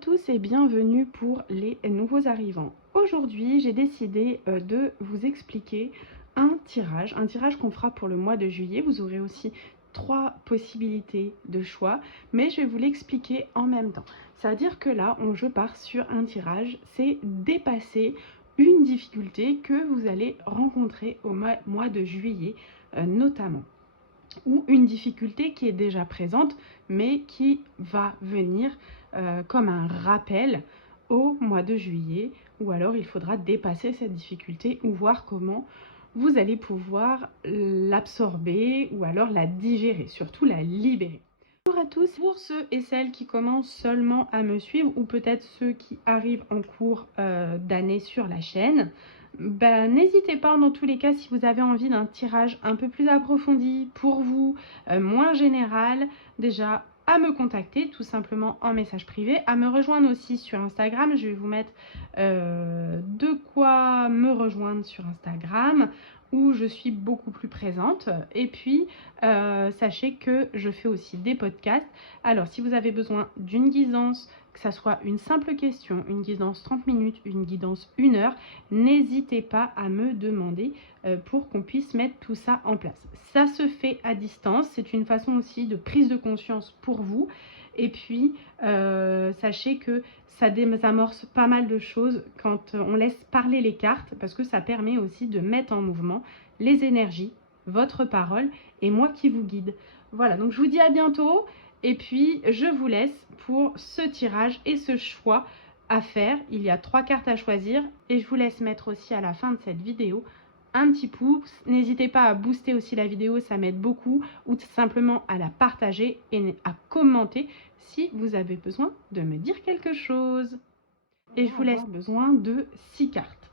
tous et bienvenue pour les nouveaux arrivants. Aujourd'hui, j'ai décidé de vous expliquer un tirage qu'on fera pour le mois de juillet. Vous aurez aussi 3 possibilités de choix, mais je vais vous l'expliquer en même temps. C'est-à-dire que là, je pars sur un tirage, c'est dépasser une difficulté que vous allez rencontrer au mois de juillet notamment. Ou une difficulté qui est déjà présente, mais qui va venir comme un rappel au mois de juillet, ou alors il faudra dépasser cette difficulté ou voir comment vous allez pouvoir l'absorber ou alors la digérer, surtout la libérer. Bonjour à tous, pour ceux et celles qui commencent seulement à me suivre ou peut-être ceux qui arrivent en cours d'année sur la chaîne, n'hésitez pas dans tous les cas si vous avez envie d'un tirage un peu plus approfondi pour vous, moins général, déjà à me contacter tout simplement en message privé, à me rejoindre aussi sur Instagram. Je vais vous mettre de quoi me rejoindre sur Instagram où je suis beaucoup plus présente. Et puis sachez que je fais aussi des podcasts. Alors si vous avez besoin d'une guidance, que ça soit une simple question, une guidance 30 minutes, une guidance 1 heure, n'hésitez pas à me demander pour qu'on puisse mettre tout ça en place. Ça se fait à distance, c'est une façon aussi de prise de conscience pour vous. Et puis, sachez que ça désamorce pas mal de choses quand on laisse parler les cartes, parce que ça permet aussi de mettre en mouvement les énergies, votre parole et moi qui vous guide. Voilà, donc je vous dis à bientôt. Et puis, je vous laisse pour ce tirage et ce choix à faire. Il y a 3 cartes à choisir et je vous laisse mettre aussi à la fin de cette vidéo un petit pouce. N'hésitez pas à booster aussi la vidéo, ça m'aide beaucoup, ou tout simplement à la partager et à commenter si vous avez besoin de me dire quelque chose. Et je vous laisse besoin de 6 cartes.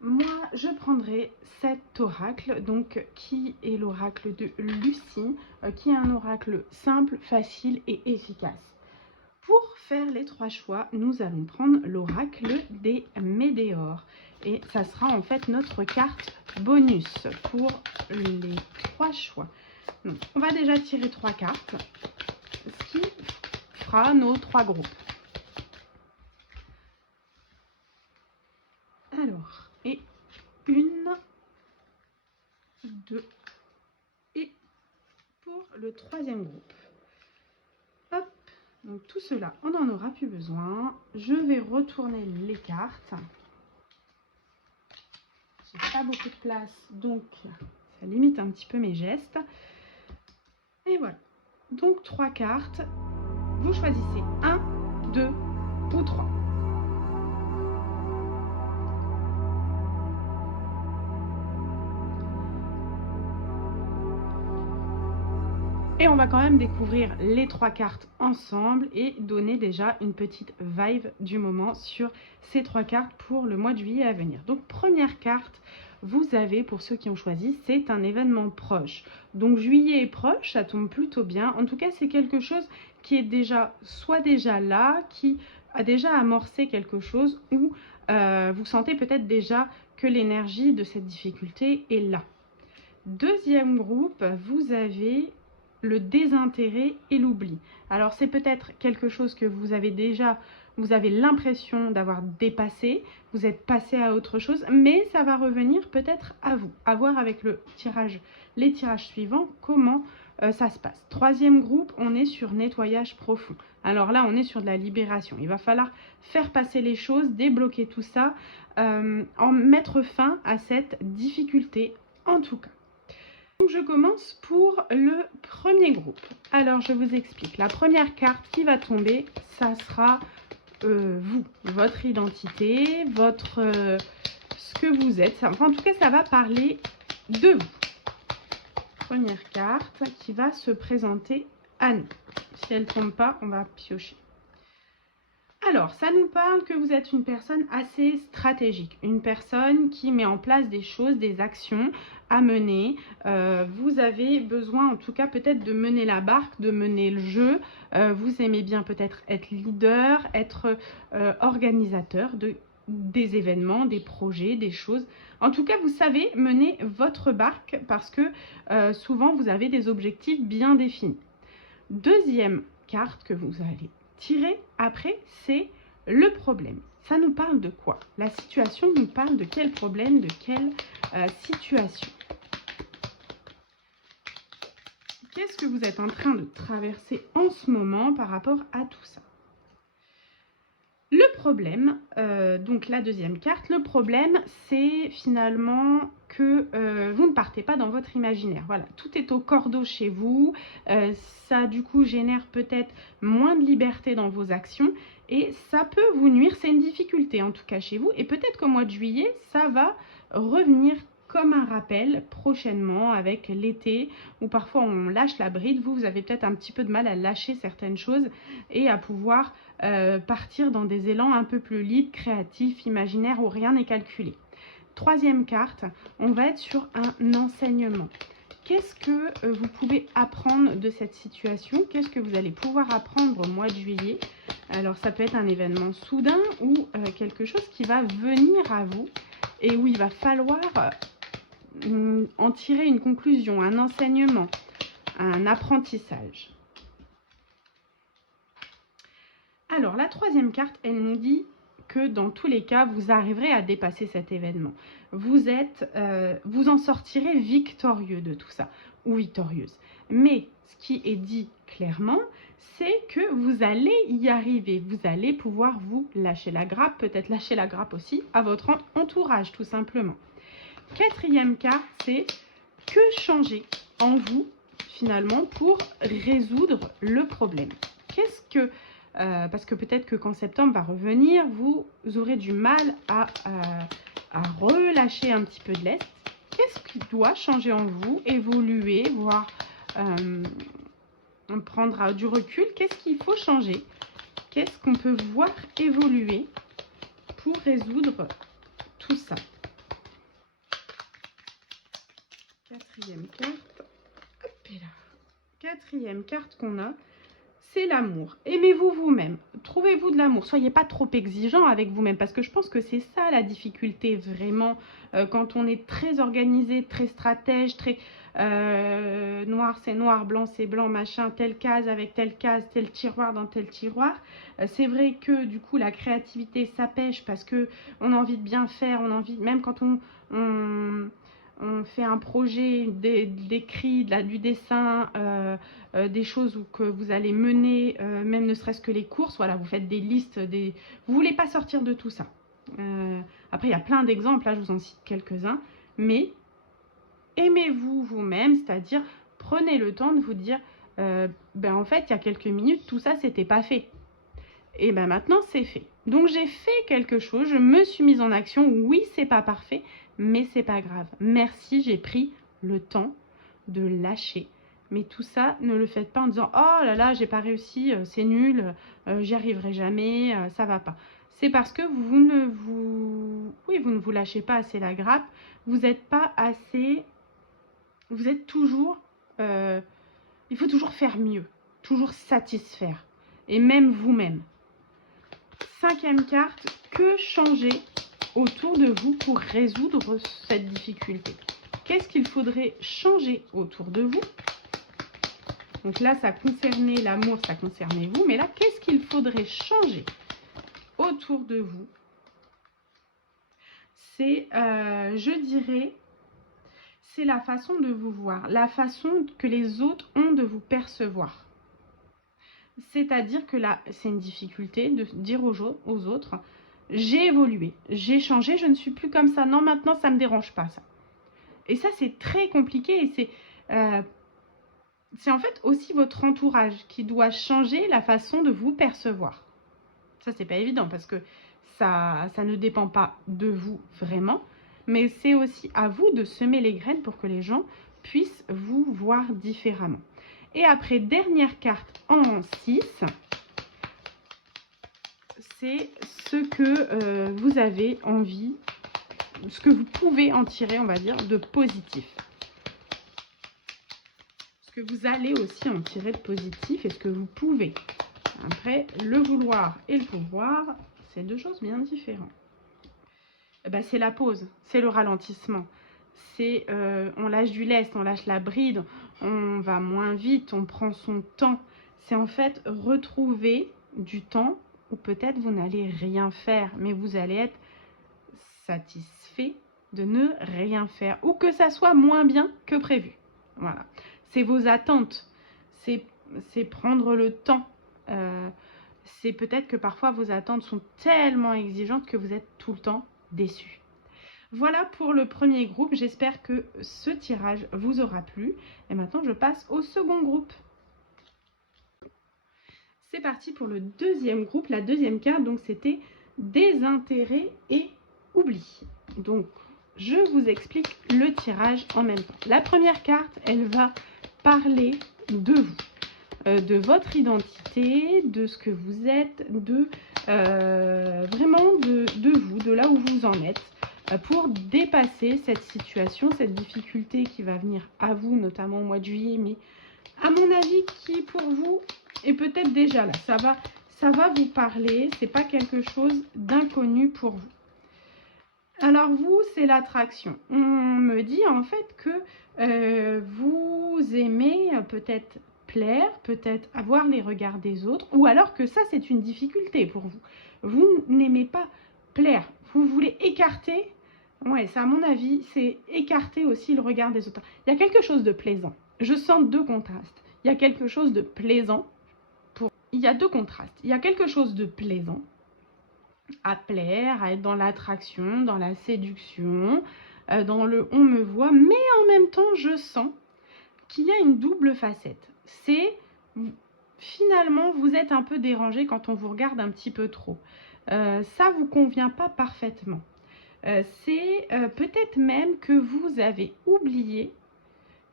Moi, je prendrai cet oracle, donc qui est l'oracle de Lucie, qui est un oracle simple, facile et efficace. Pour faire les 3 choix, nous allons prendre l'oracle des Médéores. Et ça sera en fait notre carte bonus pour les 3 choix. Donc, on va déjà tirer 3 cartes, ce qui fera nos 3 groupes. Alors, et 1, 2, et pour le 3e groupe. Hop, donc tout cela, on n'en aura plus besoin. Je vais retourner les cartes. J'ai pas beaucoup de place, donc ça limite un petit peu mes gestes. Et voilà. Donc 3 cartes. Vous choisissez 1, 2 ou 3. Et on va quand même découvrir les 3 cartes ensemble et donner déjà une petite vibe du moment sur ces 3 cartes pour le mois de juillet à venir. Donc première carte, vous avez, pour ceux qui ont choisi, c'est un événement proche. Donc juillet est proche, ça tombe plutôt bien. En tout cas, c'est quelque chose qui est déjà là, qui a déjà amorcé quelque chose ou vous sentez peut-être déjà que l'énergie de cette difficulté est là. Deuxième groupe, vous avez le désintérêt et l'oubli. Alors c'est peut-être quelque chose que vous avez l'impression d'avoir dépassé, vous êtes passé à autre chose, mais ça va revenir peut-être à vous. À voir avec les tirages suivants, comment ça se passe. Troisième groupe, on est sur nettoyage profond. Alors là, on est sur de la libération. Il va falloir faire passer les choses, débloquer tout ça, en mettre fin à cette difficulté en tout cas. Donc je commence pour le premier groupe. Alors je vous explique. La première carte qui va tomber, ça sera vous, votre identité, ce que vous êtes. Enfin, en tout cas, ça va parler de vous. Première carte qui va se présenter à nous. Si elle ne tombe pas, on va piocher. Alors, ça nous parle que vous êtes une personne assez stratégique, une personne qui met en place des choses, des actions à mener. Vous avez besoin, en tout cas, peut-être de mener la barque, de mener le jeu. Vous aimez bien peut-être être leader, être organisateur des événements, des projets, des choses. En tout cas, vous savez mener votre barque parce que souvent, vous avez des objectifs bien définis. Deuxième carte que vous allez tiré après, c'est le problème. Ça nous parle de quoi? La situation nous parle de quel problème, de quelle situation? Qu'est-ce que vous êtes en train de traverser en ce moment par rapport à tout ça? Le problème, donc la deuxième carte, le problème, c'est finalement que vous ne partez pas dans votre imaginaire. Voilà, tout est au cordeau chez vous. Ça, du coup, génère peut-être moins de liberté dans vos actions et ça peut vous nuire. C'est une difficulté, en tout cas, chez vous. Et peut-être qu'au mois de juillet, ça va revenir comme un rappel prochainement avec l'été où parfois on lâche la bride. Vous avez peut-être un petit peu de mal à lâcher certaines choses et à pouvoir partir dans des élans un peu plus libres, créatifs, imaginaires où rien n'est calculé. Troisième carte, on va être sur un enseignement. Qu'est-ce que vous pouvez apprendre de cette situation? Qu'est-ce que vous allez pouvoir apprendre au mois de juillet? Alors ça peut être un événement soudain ou quelque chose qui va venir à vous et où il va falloir en tirer une conclusion, un enseignement, un apprentissage. Alors, la troisième carte, elle nous dit que dans tous les cas, vous arriverez à dépasser cet événement. Vous en sortirez victorieux de tout ça, ou victorieuse. Mais ce qui est dit clairement, c'est que vous allez y arriver. Vous allez pouvoir vous lâcher la grappe, peut-être lâcher la grappe aussi à votre entourage, tout simplement. Quatrième carte, c'est que changer en vous, finalement, pour résoudre le problème. Qu'est-ce que... parce que peut-être que quand septembre va revenir, vous aurez du mal à relâcher un petit peu de l'est. Qu'est-ce qui doit changer en vous, évoluer, voire prendre du recul? Qu'est-ce qu'il faut changer? Qu'est-ce qu'on peut voir évoluer pour résoudre tout ça? Quatrième carte. Hop là. Quatrième carte qu'on a, c'est l'amour. Aimez-vous vous-même. Trouvez-vous de l'amour. Soyez pas trop exigeant avec vous-même parce que je pense que c'est ça la difficulté vraiment quand on est très organisé, très stratège, très noir c'est noir, blanc c'est blanc, machin, telle case avec telle case, tel tiroir dans tel tiroir. C'est vrai que du coup la créativité ça pêche parce que on a envie de bien faire, on a envie, même quand on fait un projet d'écrit, du dessin, des choses que vous allez mener, même ne serait-ce que les courses, voilà, vous faites des listes, vous ne voulez pas sortir de tout ça. Après, il y a plein d'exemples, là je vous en cite quelques-uns, mais aimez-vous vous-même, c'est-à-dire prenez le temps de vous dire, en fait, il y a quelques minutes, tout ça, c'était pas fait. Et ben maintenant, c'est fait. Donc, j'ai fait quelque chose, je me suis mise en action. Oui, c'est pas parfait, mais c'est pas grave. Merci, j'ai pris le temps de lâcher. Mais tout ça, ne le faites pas en disant « Oh là là, j'ai pas réussi, c'est nul, j'y arriverai jamais, ça va pas. » C'est parce que vous ne vous lâchez pas assez la grappe. Vous n'êtes pas assez... Vous êtes toujours... il faut toujours faire mieux, toujours satisfaire. Et même vous-même. Cinquième carte, que changer autour de vous pour résoudre cette difficulté? Qu'est-ce qu'il faudrait changer autour de vous? Donc là, ça concernait l'amour, ça concernait vous. Mais là, qu'est-ce qu'il faudrait changer autour de vous? C'est, je dirais, c'est la façon de vous voir, la façon que les autres ont de vous percevoir. C'est-à-dire que là, c'est une difficulté de dire aux autres, j'ai évolué, j'ai changé, je ne suis plus comme ça. Non, maintenant, ça ne me dérange pas, ça. Et ça, c'est très compliqué et c'est en fait aussi votre entourage qui doit changer la façon de vous percevoir. Ça, c'est pas évident parce que ça ne dépend pas de vous vraiment, mais c'est aussi à vous de semer les graines pour que les gens puissent vous voir différemment. Et après, dernière carte en 6, c'est ce que vous avez envie, ce que vous pouvez en tirer, on va dire, de positif. Ce que vous allez aussi en tirer de positif et ce que vous pouvez. Après, le vouloir et le pouvoir, c'est deux choses bien différentes. C'est la pause, c'est le ralentissement. C'est on lâche du lest, on lâche la bride, on va moins vite, on prend son temps. C'est en fait retrouver du temps où peut-être vous n'allez rien faire, mais vous allez être satisfait de ne rien faire ou que ça soit moins bien que prévu. Voilà, c'est vos attentes, c'est prendre le temps. C'est peut-être que parfois vos attentes sont tellement exigeantes que vous êtes tout le temps déçu. Voilà pour le premier groupe, j'espère que ce tirage vous aura plu. Et maintenant, je passe au second groupe. C'est parti pour le deuxième groupe, la deuxième carte, donc c'était désintérêt et oubli. Donc, je vous explique le tirage en même temps. La première carte, elle va parler de vous, de votre identité, de ce que vous êtes, de vraiment de vous, de là où vous en êtes, pour dépasser cette situation, cette difficulté qui va venir à vous, notamment au mois de juillet, mais à mon avis, qui pour vous est peut-être déjà là. Ça va vous parler, c'est pas quelque chose d'inconnu pour vous. Alors vous, c'est l'attraction. On me dit en fait que vous aimez peut-être plaire, peut-être avoir les regards des autres, ou alors que ça, c'est une difficulté pour vous. Vous n'aimez pas plaire, vous voulez écarter. Ouais, ça à mon avis, c'est écarter aussi le regard des autres. Il y a quelque chose de plaisant. Je sens deux contrastes. Il y a quelque chose de plaisant. Il y a deux contrastes. Il y a quelque chose de plaisant à plaire, à être dans l'attraction, dans la séduction, dans le on me voit, mais en même temps, je sens qu'il y a une double facette. C'est finalement, vous êtes un peu dérangé quand on vous regarde un petit peu trop. Ça vous convient pas parfaitement. C'est peut-être même que vous avez oublié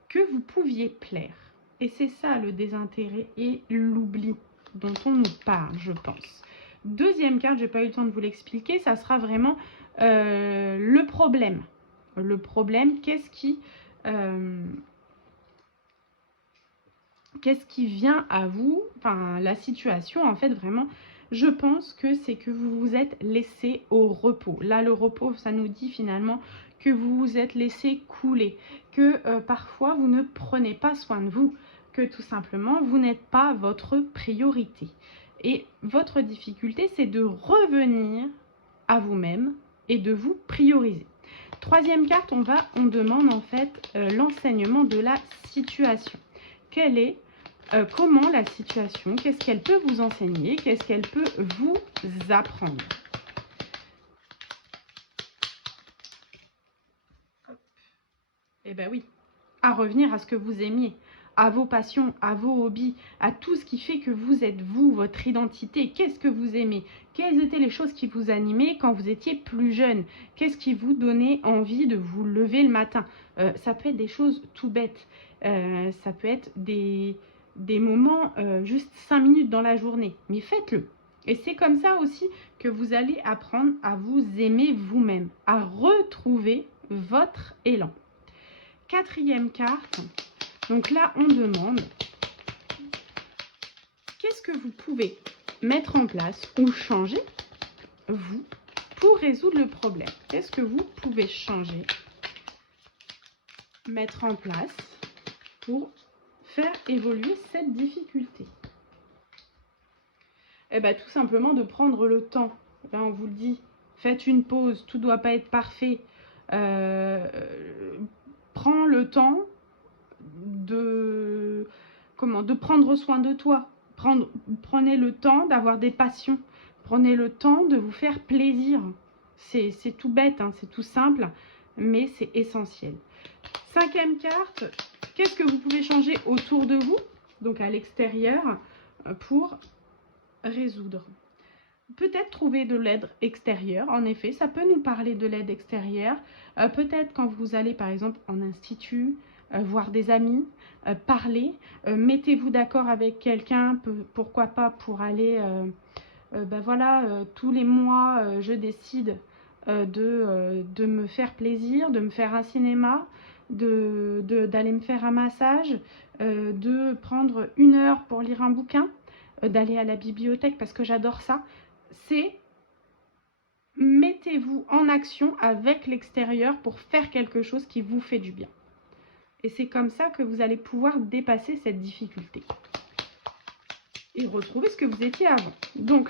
que vous pouviez plaire. Et c'est ça le désintérêt et l'oubli dont on nous parle, je pense. Deuxième carte, je n'ai pas eu le temps de vous l'expliquer, ça sera vraiment le problème. Le problème, qu'est-ce qui vient à vous, enfin la situation en fait vraiment, je pense que c'est que vous vous êtes laissé au repos. Là le repos, ça nous dit finalement que vous vous êtes laissé couler, que parfois vous ne prenez pas soin de vous, que tout simplement vous n'êtes pas votre priorité. Et votre difficulté, c'est de revenir à vous-même et de vous prioriser. Troisième carte, on demande en fait l'enseignement de la situation. Quelle est, comment la situation, qu'est-ce qu'elle peut vous enseigner, qu'est-ce qu'elle peut vous apprendre. Eh bien oui, à revenir à ce que vous aimiez, à vos passions, à vos hobbies, à tout ce qui fait que vous êtes vous, votre identité. Qu'est-ce que vous aimez? Quelles étaient les choses qui vous animaient quand vous étiez plus jeune? Qu'est-ce qui vous donnait envie de vous lever le matin? Ça peut être des choses tout bêtes. Ça peut être des moments, juste 5 minutes dans la journée. Mais faites-le. Et c'est comme ça aussi que vous allez apprendre à vous aimer vous-même, à retrouver votre élan. Quatrième carte. Donc là, on demande qu'est-ce que vous pouvez mettre en place ou changer, vous, pour résoudre le problème. Qu'est-ce que vous pouvez changer, mettre en place pour faire évoluer cette difficulté? Eh bien, tout simplement de prendre le temps. Là, on vous le dit, faites une pause, tout ne doit pas être parfait. Prends le temps de prendre soin de toi. Prenez le temps d'avoir des passions. Prenez le temps de vous faire plaisir. C'est tout bête, hein, c'est tout simple, mais c'est essentiel. Cinquième carte, qu'est-ce que vous pouvez changer autour de vous, donc à l'extérieur, pour résoudre? Peut-être trouver de l'aide extérieure, en effet, ça peut nous parler de l'aide extérieure. Peut-être quand vous allez par exemple en institut, voir des amis, parler, mettez-vous d'accord avec quelqu'un, pourquoi pas pour aller, ben voilà, tous les mois, je décide de me faire plaisir, de me faire un cinéma, d'aller me faire un massage, de prendre 1 heure pour lire un bouquin, d'aller à la bibliothèque parce que j'adore ça. C'est mettez-vous en action avec l'extérieur pour faire quelque chose qui vous fait du bien. Et c'est comme ça que vous allez pouvoir dépasser cette difficulté. et retrouver ce que vous étiez avant. Donc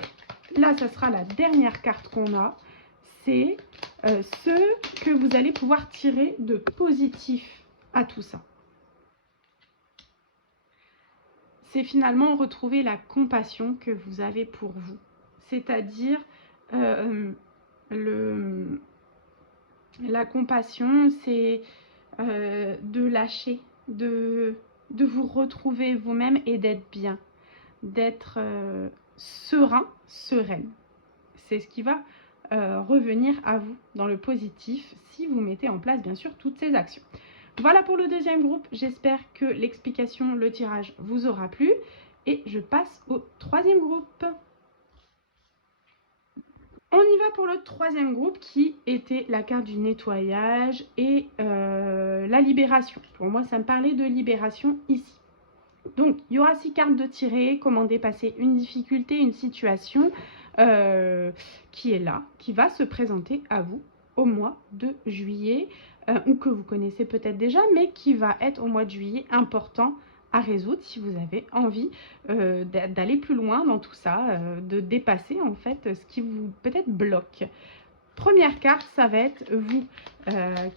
là, ça sera la dernière carte qu'on a. C'est ce que vous allez pouvoir tirer de positif à tout ça. C'est finalement retrouver la compassion que vous avez pour vous. C'est-à-dire, la compassion, c'est de lâcher, de vous retrouver vous-même et d'être bien, d'être serein, sereine. C'est ce qui va revenir à vous dans le positif si vous mettez en place bien sûr toutes ces actions. Voilà pour le deuxième groupe. J'espère que l'explication, le tirage vous aura plu. Et je passe au troisième groupe. On y va pour le troisième groupe qui était la carte du nettoyage et la libération. Pour moi, ça me parlait de libération ici. Donc, il y aura 6 cartes de tirer, comment dépasser une difficulté, une situation qui est là, qui va se présenter à vous au mois de juillet, ou que vous connaissez peut-être déjà, mais qui va être au mois de juillet important à résoudre si vous avez envie d'aller plus loin dans tout ça, de dépasser en fait ce qui vous peut-être bloque. Première carte, ça va être vous.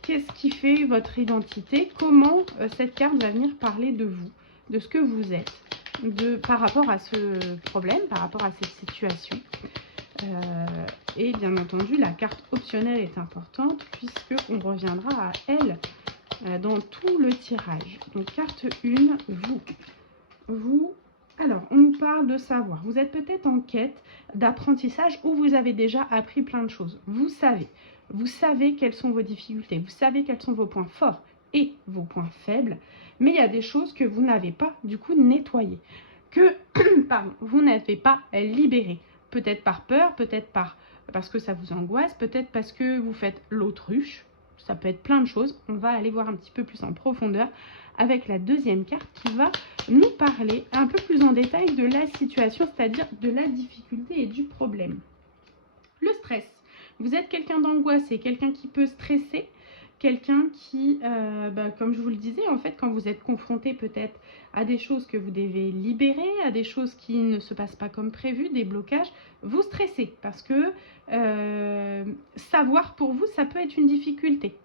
Qu'est-ce qui fait votre identité? Comment cette carte va venir parler de vous, de ce que vous êtes, par rapport à ce problème, par rapport à cette situation. Et bien entendu, la carte optionnelle est importante puisqu'on reviendra à elle dans tout le tirage. Donc, carte 1, vous. Alors, on nous parle de savoir. Vous êtes peut-être en quête d'apprentissage ou vous avez déjà appris plein de choses. Vous savez quelles sont vos difficultés, vous savez quels sont vos points forts et vos points faibles, mais il y a des choses que vous n'avez pas du coup nettoyées, que pardon, vous n'avez pas libérées. Peut-être par peur, peut-être parce que ça vous angoisse, peut-être parce que vous faites l'autruche. Ça peut être plein de choses. On va aller voir un petit peu plus en profondeur avec la deuxième carte qui va nous parler un peu plus en détail de la situation, c'est-à-dire de la difficulté et du problème. Le stress. Vous êtes quelqu'un d'angoissé, quelqu'un qui peut stresser, quelqu'un qui, comme je vous le disais, en fait, quand vous êtes confronté peut-être à des choses que vous devez libérer, à des choses qui ne se passent pas comme prévu, des blocages, vous stressez parce que savoir pour vous, ça peut être une difficulté.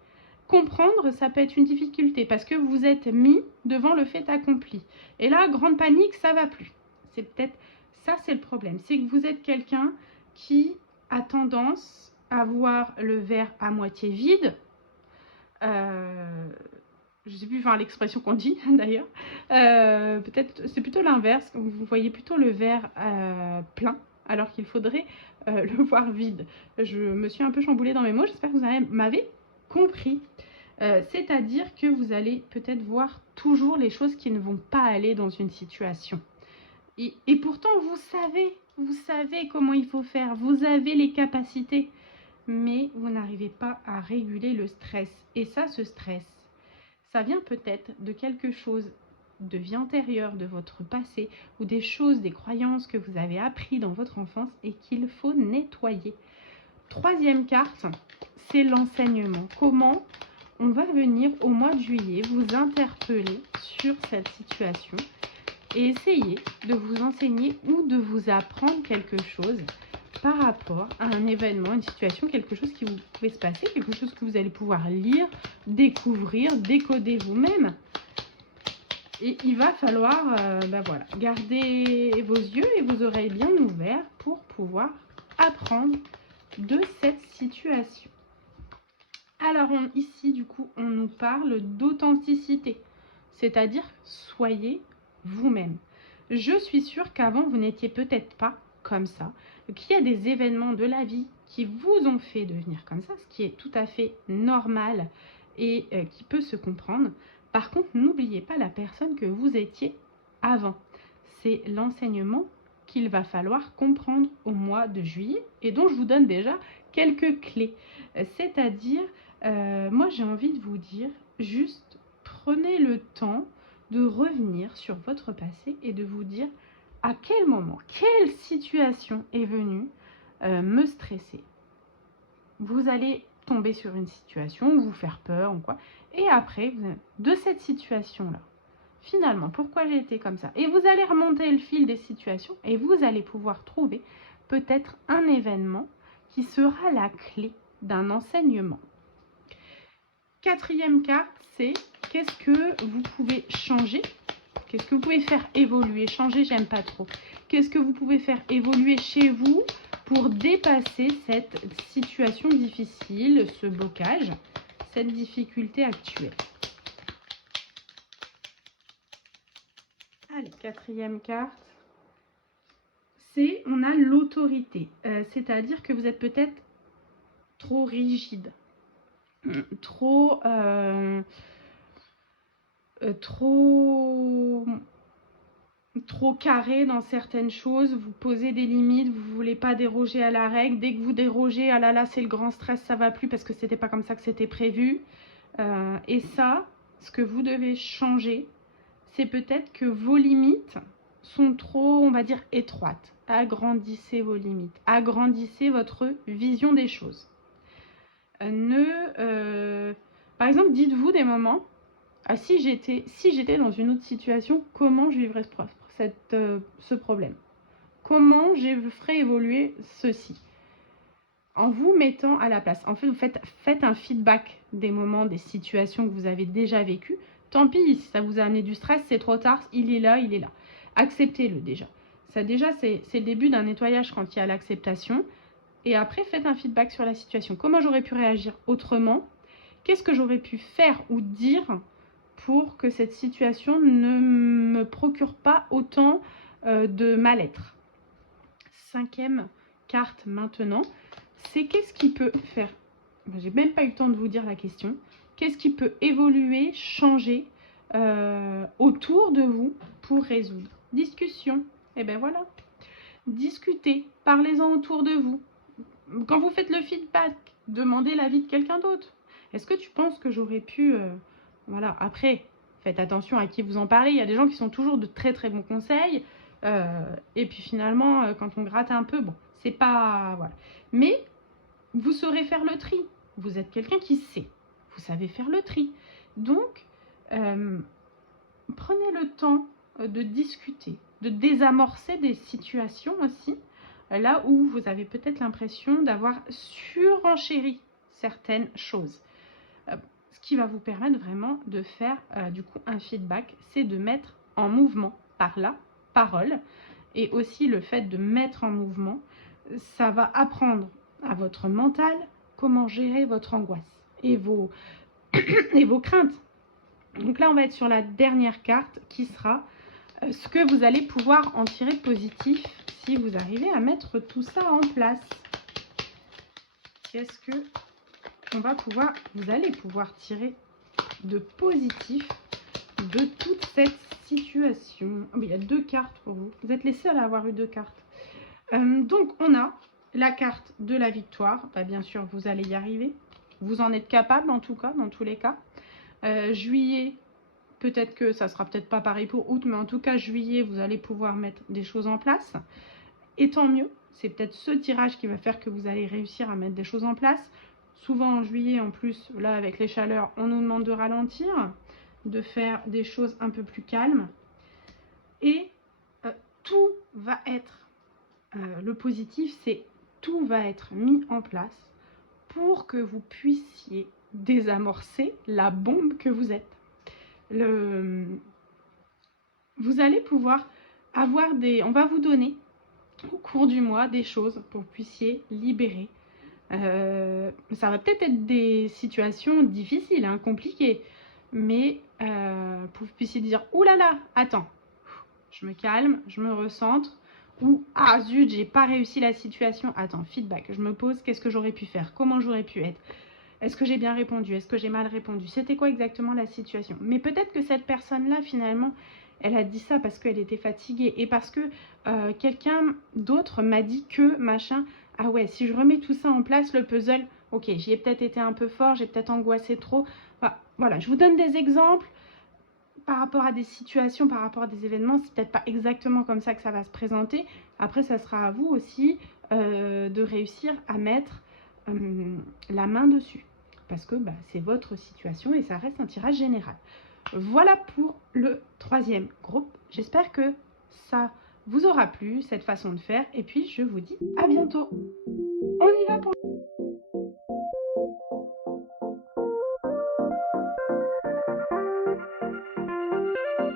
Comprendre, ça peut être une difficulté parce que vous êtes mis devant le fait accompli. Et là, grande panique, ça va plus. C'est peut-être ça, c'est le problème. C'est que vous êtes quelqu'un qui a tendance à voir le verre à moitié vide. Je ne sais plus l'expression qu'on dit d'ailleurs. Peut-être c'est plutôt l'inverse. Vous voyez plutôt le verre plein alors qu'il faudrait le voir vide. Je me suis un peu chamboulée dans mes mots. J'espère que vous m'avez compris. C'est-à-dire que vous allez peut-être voir toujours les choses qui ne vont pas aller dans une situation. Et pourtant, vous savez comment il faut faire. Vous avez les capacités. Mais vous n'arrivez pas à réguler le stress. Et ça, ce stress, ça vient peut-être de quelque chose de vie antérieure, de votre passé, ou des choses, des croyances que vous avez appris dans votre enfance et qu'il faut nettoyer. Troisième carte, c'est l'enseignement. Comment on va venir au mois de juillet vous interpeller sur cette situation et essayer de vous enseigner ou de vous apprendre quelque chose par rapport à un événement, une situation, quelque chose qui vous pouvait se passer, quelque chose que vous allez pouvoir lire, découvrir, décoder vous-même. Et il va falloir voilà, garder vos yeux et vos oreilles bien ouverts pour pouvoir apprendre de cette situation. Alors ici, du coup, on nous parle d'authenticité, c'est-à-dire soyez vous-même. Je suis sûre qu'avant, vous n'étiez peut-être pas comme ça, qu'il y a des événements de la vie qui vous ont fait devenir comme ça, ce qui est tout à fait normal et qui peut se comprendre. Par contre, n'oubliez pas la personne que vous étiez avant. C'est l'enseignement qu'il va falloir comprendre au mois de juillet et dont je vous donne déjà quelques clés. C'est-à-dire, moi j'ai envie de vous dire, juste prenez le temps de revenir sur votre passé et de vous dire à quel moment, quelle situation est venue me stresser. Vous allez tomber sur une situation, vous faire peur ou quoi. Et après, de cette situation-là, finalement, pourquoi j'ai été comme ça? Et vous allez remonter le fil des situations et vous allez pouvoir trouver peut-être un événement qui sera la clé d'un enseignement. Quatrième carte, c'est qu'est-ce que vous pouvez changer? Qu'est-ce que vous pouvez faire évoluer? Changer, j'aime pas trop. Qu'est-ce que vous pouvez faire évoluer chez vous pour dépasser cette situation difficile, ce blocage, cette difficulté actuelle? Allez, quatrième carte, c'est on a l'autorité. C'est-à-dire que vous êtes peut-être trop rigide, trop, trop carré dans certaines choses, vous posez des limites, vous ne voulez pas déroger à la règle. Dès que vous dérogez, ah là là, c'est le grand stress, ça va plus parce que c'était pas comme ça que c'était prévu. Et ça, ce que vous devez changer, c'est peut-être que vos limites sont trop, on va dire, étroites. Agrandissez vos limites, agrandissez votre vision des choses. Par exemple, dites-vous des moments, si j'étais dans une autre situation, comment je vivrais ce problème? Comment je ferais évoluer ceci? En vous mettant à la place. En fait, vous faites un feedback des moments, des situations que vous avez déjà vécues. Tant pis, si ça vous a amené du stress, c'est trop tard, il est là, il est là. Acceptez-le déjà. Ça déjà, c'est le début d'un nettoyage quand il y a l'acceptation. Et après, faites un feedback sur la situation. Comment j'aurais pu réagir autrement? Qu'est-ce que j'aurais pu faire ou dire pour que cette situation ne me procure pas autant de mal-être? Cinquième carte maintenant, c'est qu'est-ce qui peut faire, j'ai même pas eu le temps de vous dire la question, qu'est-ce qui peut évoluer, changer autour de vous pour résoudre? Discussion, et ben voilà, discutez, parlez-en autour de vous. Quand vous faites le feedback, demandez l'avis de quelqu'un d'autre. Est-ce que tu penses que j'aurais pu... voilà, après, faites attention à qui vous en parlez. Il y a des gens qui sont toujours de très très bons conseils. Et puis finalement, quand on gratte un peu, bon, c'est pas... Voilà. Mais vous saurez faire le tri. Vous êtes quelqu'un qui sait. Vous savez faire le tri. Donc, prenez le temps de discuter, de désamorcer des situations aussi, là où vous avez peut-être l'impression d'avoir surenchéri certaines choses. Ce qui va vous permettre vraiment de faire du coup un feedback, c'est de mettre en mouvement par la parole. Et aussi le fait de mettre en mouvement, ça va apprendre à votre mental comment gérer votre angoisse et vos, et vos craintes. Donc là, on va être sur la dernière carte qui sera ce que vous allez pouvoir en tirer de positif si vous arrivez à mettre tout ça en place. Qu'est-ce que vous allez pouvoir tirer de positif de toute cette situation? Oh, il y a 2 cartes pour vous. Vous êtes les seuls à avoir eu 2 cartes. Donc, on a la carte de la victoire. Bah, bien sûr, vous allez y arriver. Vous en êtes capable, en tout cas, dans tous les cas. Juillet, peut-être que ça sera peut-être pas pareil pour août, mais en tout cas, juillet, vous allez pouvoir mettre des choses en place. Et tant mieux, c'est peut-être ce tirage qui va faire que vous allez réussir à mettre des choses en place. Souvent en juillet, en plus, là, avec les chaleurs, on nous demande de ralentir, de faire des choses un peu plus calmes. Et tout va être, le positif, c'est tout va être mis en place pour que vous puissiez désamorcer la bombe que vous êtes. Vous allez pouvoir avoir on va vous donner au cours du mois des choses pour que vous puissiez libérer. Ça va peut-être être des situations difficiles, hein, compliquées, mais pour que vous puissiez dire « Ouh là là, attends, je me calme, je me recentre » ou « Ah zut, j'ai pas réussi la situation, attends, feedback, je me pose, qu'est-ce que j'aurais pu faire, comment j'aurais pu être, est-ce que j'ai bien répondu, est-ce que j'ai mal répondu, c'était quoi exactement la situation ?» Mais peut-être que cette personne-là, finalement, elle a dit ça parce qu'elle était fatiguée et parce que quelqu'un d'autre m'a dit que machin. Ah ouais, si je remets tout ça en place, le puzzle, ok, j'y ai peut-être été un peu fort, j'ai peut-être angoissé trop. Voilà, je vous donne des exemples par rapport à des situations, par rapport à des événements. C'est peut-être pas exactement comme ça que ça va se présenter. Après, ça sera à vous aussi de réussir à mettre la main dessus. Parce que c'est votre situation et ça reste un tirage général. Voilà pour le troisième groupe. J'espère que ça vous aura plu, cette façon de faire. Et puis, je vous dis à bientôt. On y va!